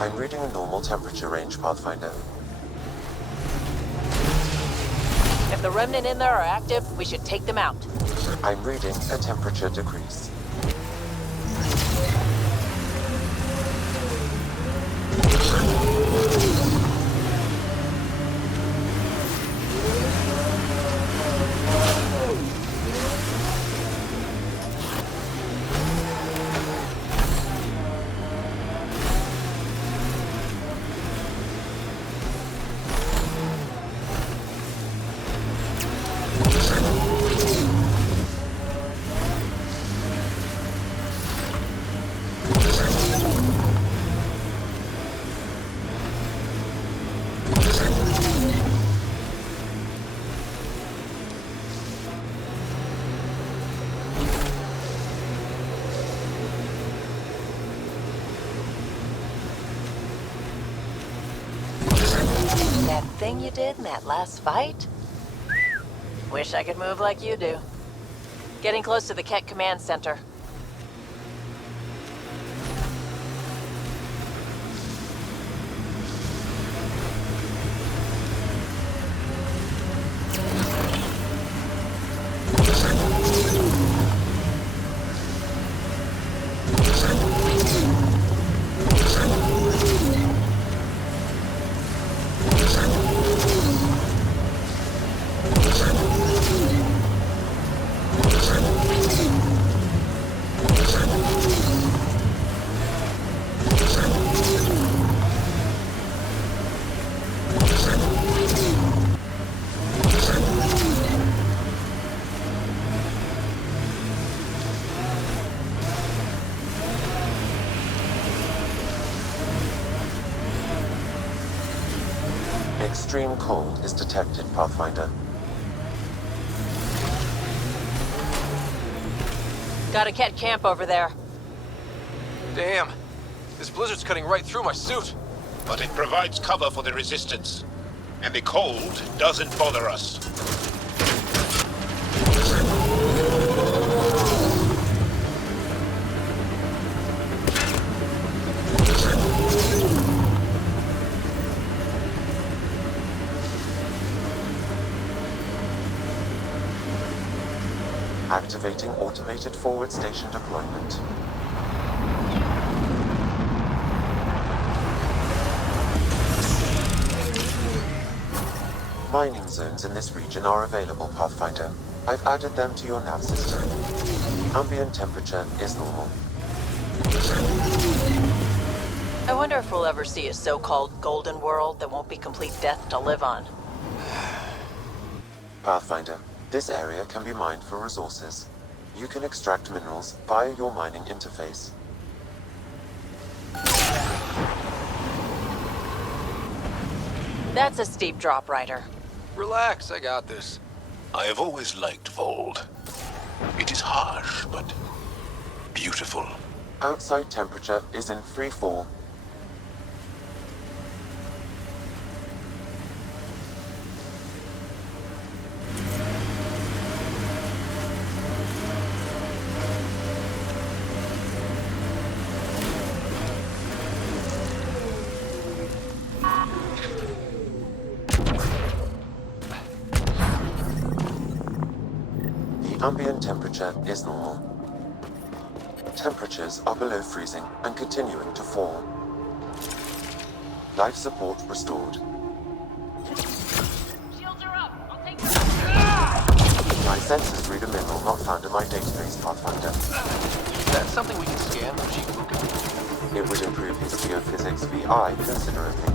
I'm reading a normal temperature range, Pathfinder. If the remnant in there are active, we should take them out. I'm reading a temperature decrease. That thing you did in that last fight? Wish I could move like you do. Getting close to the Ket Command Center. Extreme cold is detected, Pathfinder. Got a Ket camp over there. Damn. This blizzard's cutting right through my suit. But it provides cover for the resistance. And the cold doesn't bother us. Activating automated forward station deployment. Mining zones in this region are available, Pathfinder. I've added them to your nav system. The ambient temperature is normal. I wonder if we'll ever see a so-called golden world that won't be complete death to live on. Pathfinder, this area can be mined for resources. You can extract minerals via your mining interface. That's a steep drop, Ryder. Relax, I got this. I have always liked Vold. It is harsh, but beautiful. Outside temperature is in free fall. Ambient temperature is normal. Temperatures are below freezing and continuing to fall. Life support restored. Shields are up. I'll take My sensors read a mineral not found in my database, Pathfinder. That's something we can scan from Chief Lucan. It would improve his geophysics VI considerably.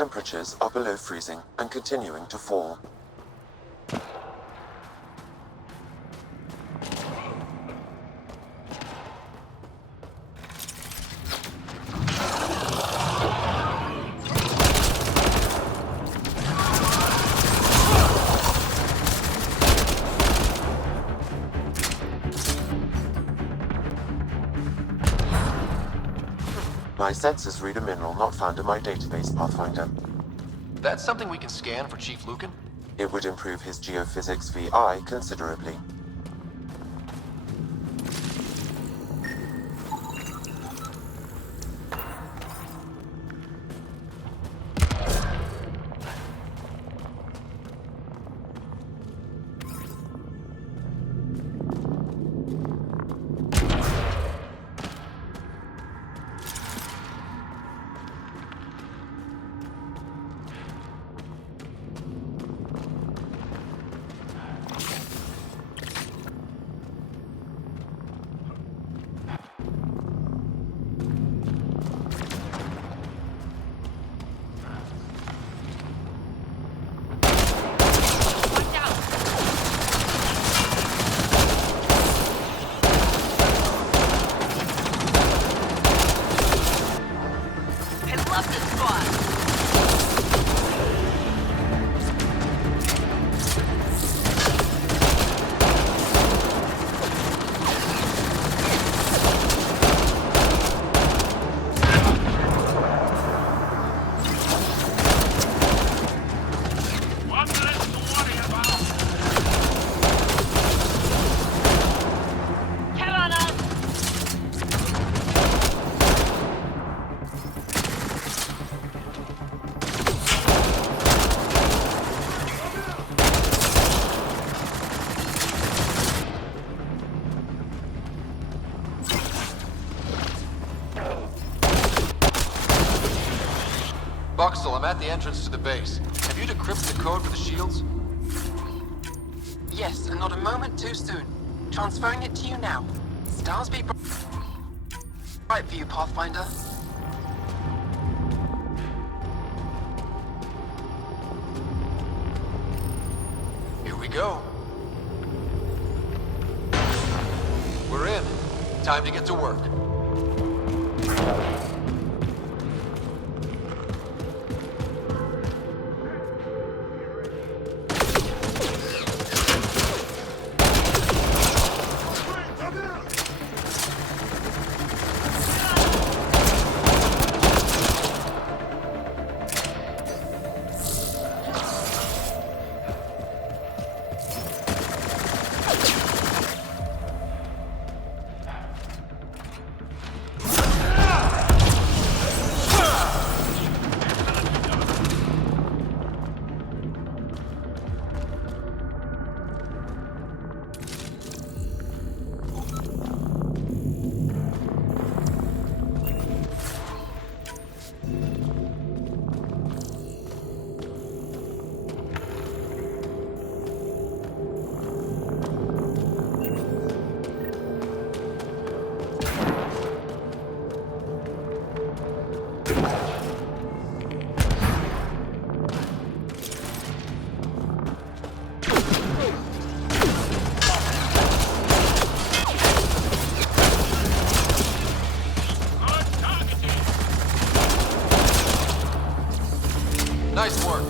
Temperatures are below freezing and continuing to fall. My sensors read a mineral not found in my database, Pathfinder. That's something we can scan for Chief Lucan? It would improve his geophysics VI considerably. Buxel, I'm at the entrance to the base. Have you decrypted the code for the shields? Yes, and not a moment too soon. Transferring it to you now. Stars be bright for you, Pathfinder. Here we go. We're in. Time to get to work. Nice work.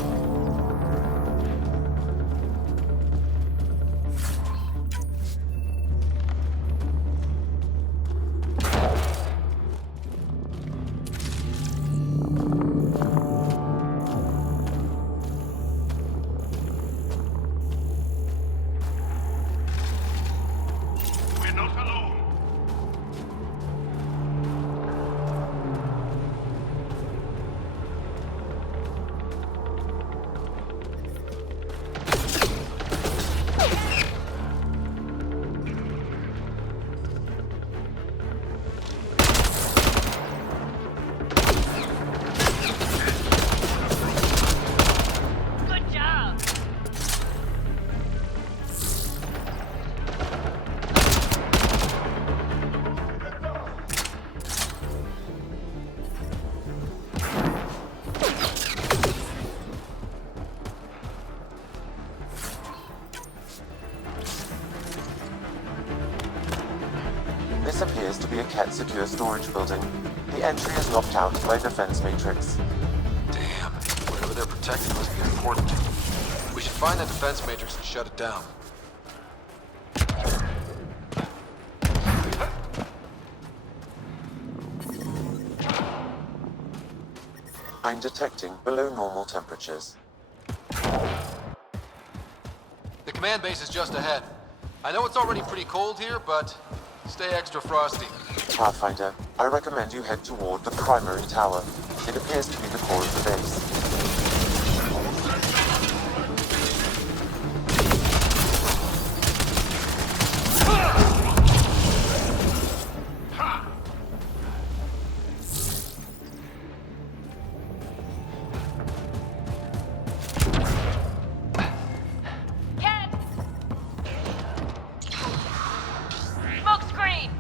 We're not alone. Good job. This appears to be a Ket secure storage building. The entry is locked out by a defense matrix. Damn. Whatever they're protecting must be important. We should find that defense matrix and shut it down. I'm detecting below normal temperatures. The command base is just ahead. I know it's already pretty cold here, but stay extra frosty. Pathfinder, I recommend you head toward the primary tower. It appears to be the core of the base. Cat! Smoke screen!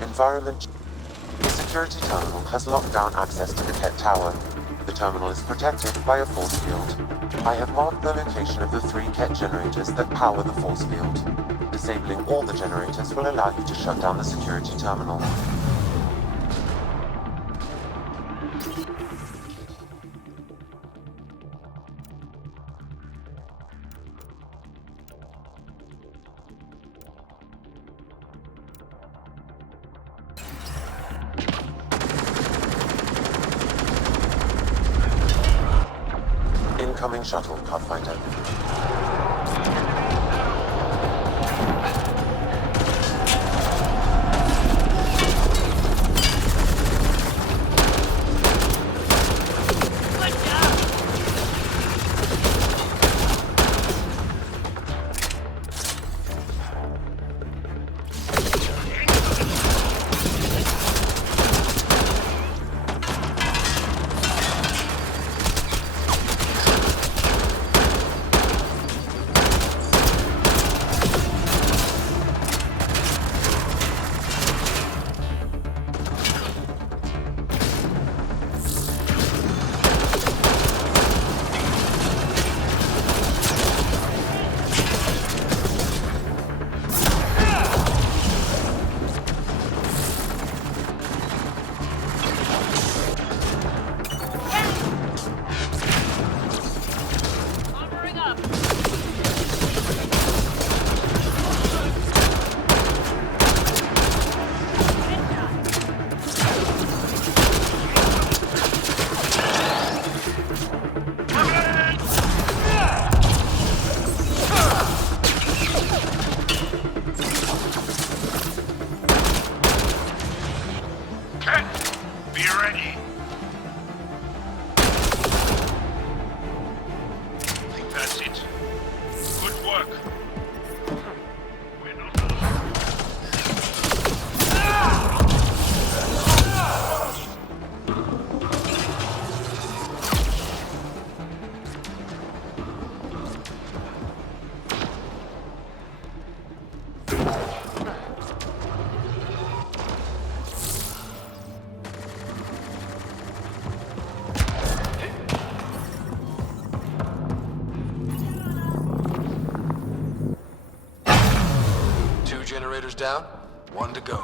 Environment. The security terminal has locked down access to the Ket tower. The terminal is protected by a force field. I have marked the location of the 3 Ket generators that power the force field. Disabling all the generators will allow you to shut down the security terminal. Incoming shuttle, Pathfinder. Generators down, one to go.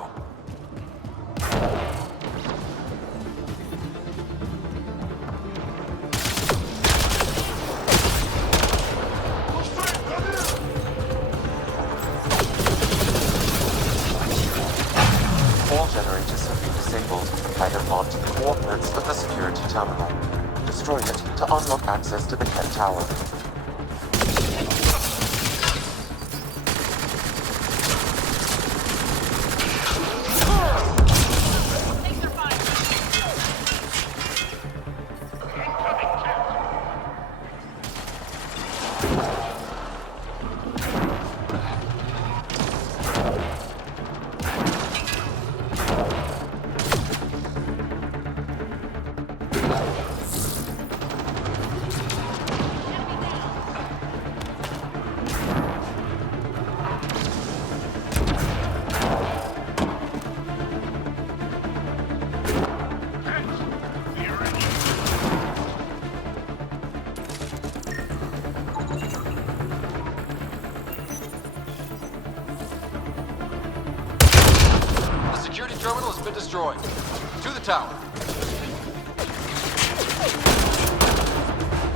All generators have been disabled. I have marked the coordinates of the security terminal. Destroy it to unlock access to the Ket Tower. Terminal has been destroyed. To the tower.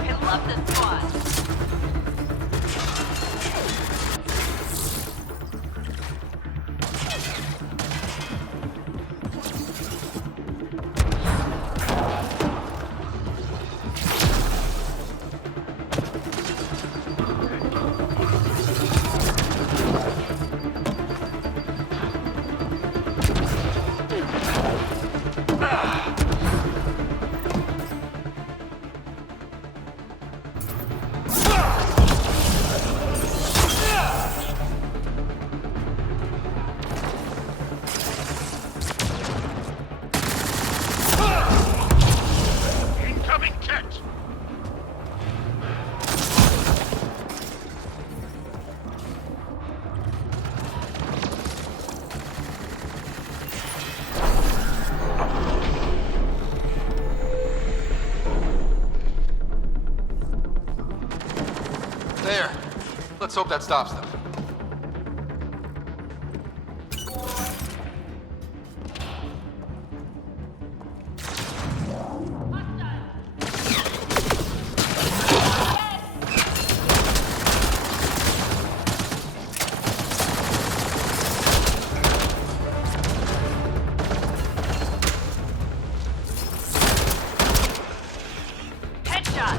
I love this spot. There. Let's hope that stops them. Headshot!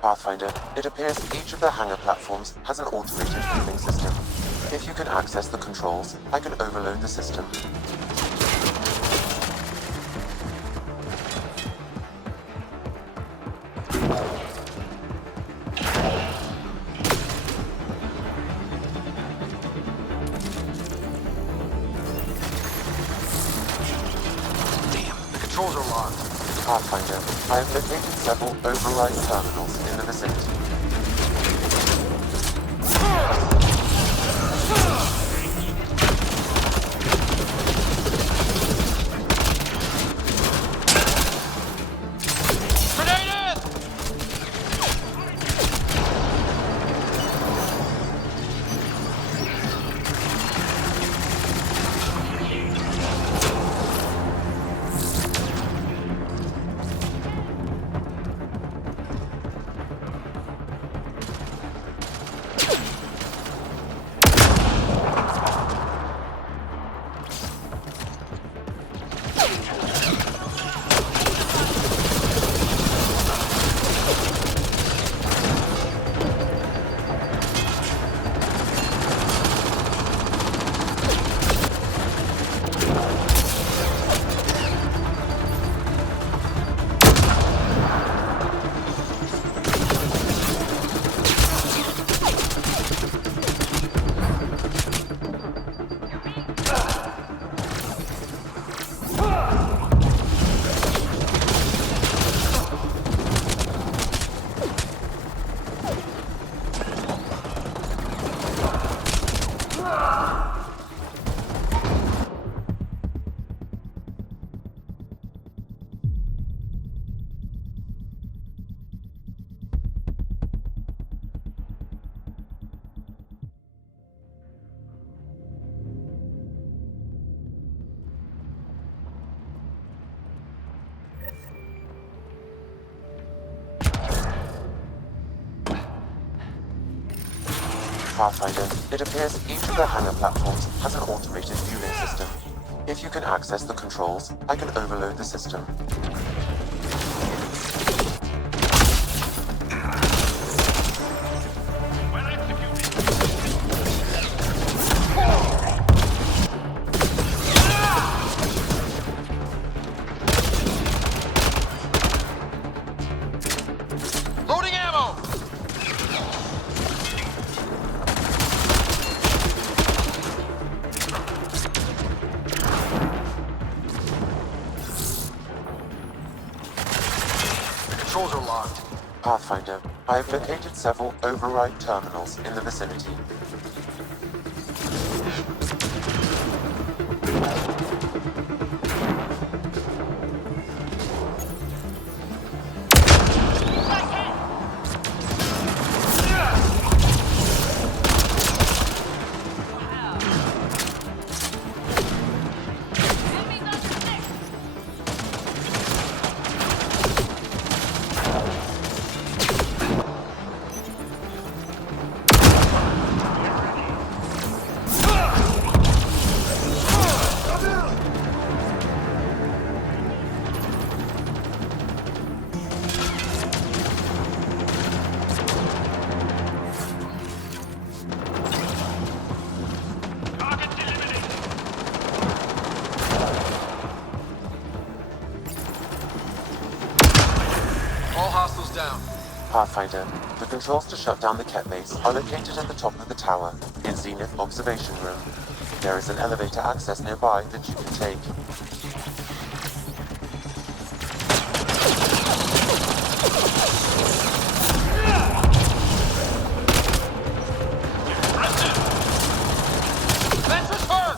Pathfinder, it appears each of the hangar platforms has an automated fueling system. If you can access the controls, I can overload the system. Controls are locked. Pathfinder, I have located several override terminals in the vicinity. Pathfinder, it appears each of the hangar platforms has an automated fueling system. If you can access the controls, I can overload the system. Loading ammo! Controls are locked. Pathfinder, I have located several override terminals in the vicinity. All hostiles down. Pathfinder, the controls to shut down the Ket base are located at the top of the tower, in Zenith Observation Room. There is an elevator access nearby that you can take. Ventress hurt!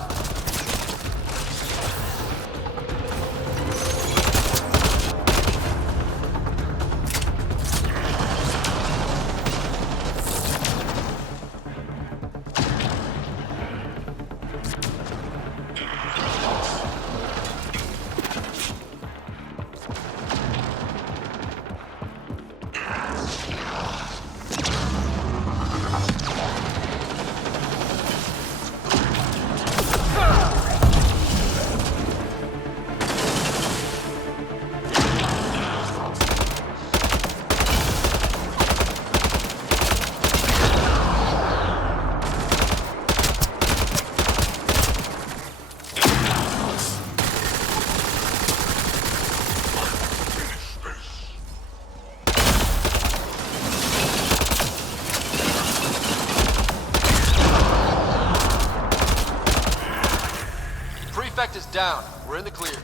down. We're in the clear.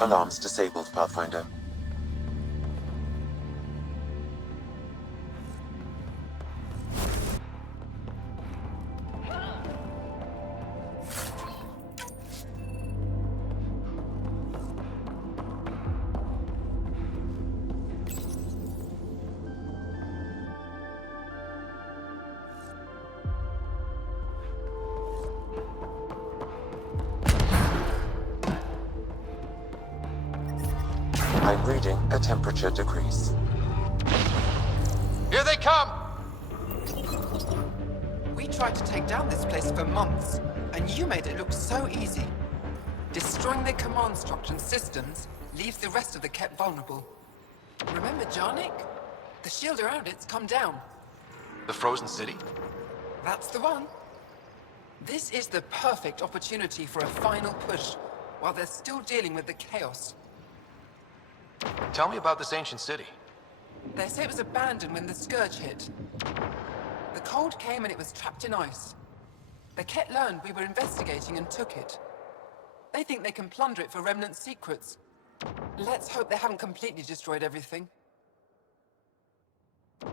Alarms disabled, Pathfinder. I'm reading a temperature decrease. Here they come! We tried to take down this place for months, and you made it look so easy. Destroying their command structure and systems leaves the rest of the Ket vulnerable. Remember Jarnik? The shield around it's come down. The frozen city? That's the one. This is the perfect opportunity for a final push, while they're still dealing with the chaos. Tell me about this ancient city. They say it was abandoned when the Scourge hit. The cold came and it was trapped in ice. The Ket learned we were investigating and took it. They think they can plunder it for remnant secrets. Let's hope they haven't completely destroyed everything.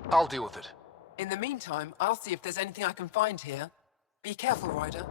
I'll deal with it. In the meantime, I'll see if there's anything I can find here. Be careful, Ryder.